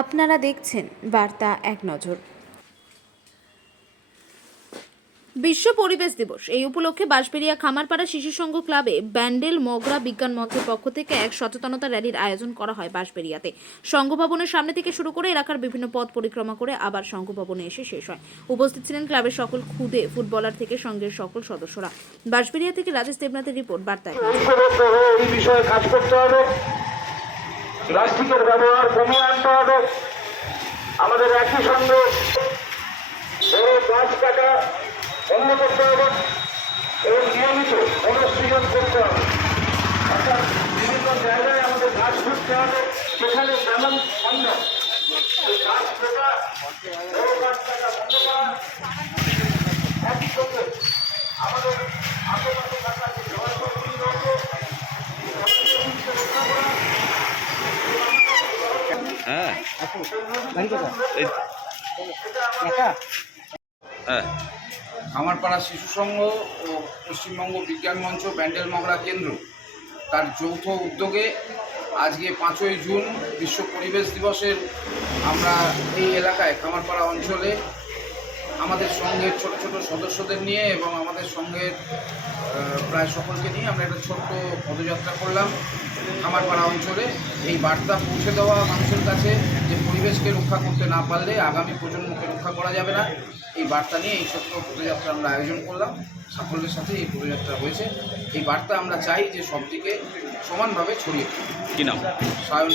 আপনারা দেখছেন বার্তা এক নজর। বিশ্ব পরিবেশ দিবস এই উপলক্ষে বাঁশবেড়িয়া খামারপাড়া শিশু সংঘ ক্লাবে ব্যান্ডেল মগরা বিজ্ঞান মঞ্চের পক্ষ থেকে এক সচেতনতা র্যালির আয়োজন করা হয় বাঁশবেড়িয়াতে। সংঘ ভবনের সামনে থেকে শুরু করে এলাকার বিভিন্ন পথ পরিক্রমা করে আবার সংঘ ভবনে এসে শেষ হয়। উপস্থিত ছিলেন ক্লাবের সকল খুদে ফুটবলার থেকে সংঘের সকল সদস্যরা। বাঁশবেড়িয়া থেকে রাজেশ দেবনাথের রিপোর্ট, বার্তা এক নজর। এই বিষয়ে কাজ করতে হবে, প্লাস্টিকের ব্যবহার কমিয়ে আনতে হবে। আমাদের একই সঙ্গে গাছ কাটা বন্ধ করতে হবে এবং নিয়মিত বনসৃজন করতে হবে। অর্থাৎ বিভিন্ন জায়গায় আমাদের গাছ করতে হবে, সেখানে যেমন সম্ভব গাছ কাটা বড় গাছ কাটা বন্ধ করা। একই সঙ্গে আমাদের আশেপাশে থাকা যে জলপথগুলি রয়েছে খামারপাড়া শিশু সংঘ ও পশ্চিমবঙ্গ বিজ্ঞান মঞ্চ ব্যান্ডেল মগরা কেন্দ্র তার যৌথ উদ্যোগে আজকে 5ই জুন বিশ্ব পরিবেশ দিবসের আমরা এই এলাকায় খামারপাড়া অঞ্চলে আমাদের সংঘের ছোট ছোট সদস্যদের নিয়ে এবং আমাদের সংঘের প্রায় সকলকে নিয়ে আমরা একটা ছোট্ট পদযাত্রা করলাম খামারপাড়া অঞ্চলে। এই বার্তা পৌঁছে দেওয়া মানুষের কাছে যে পরিবেশকে রক্ষা করতে না পারলে আগামী প্রজন্মকে রক্ষা করা যাবে না, এই বার্তা নিয়ে এই ছোট্ট পদযাত্রা আমরা আয়োজন করলাম। সাফল্যের সাথে এই পদযাত্রা হয়েছে। এই বার্তা আমরা চাই যে সব দিকে সমানভাবে ছড়িয়ে। কি নাম? সায়ন।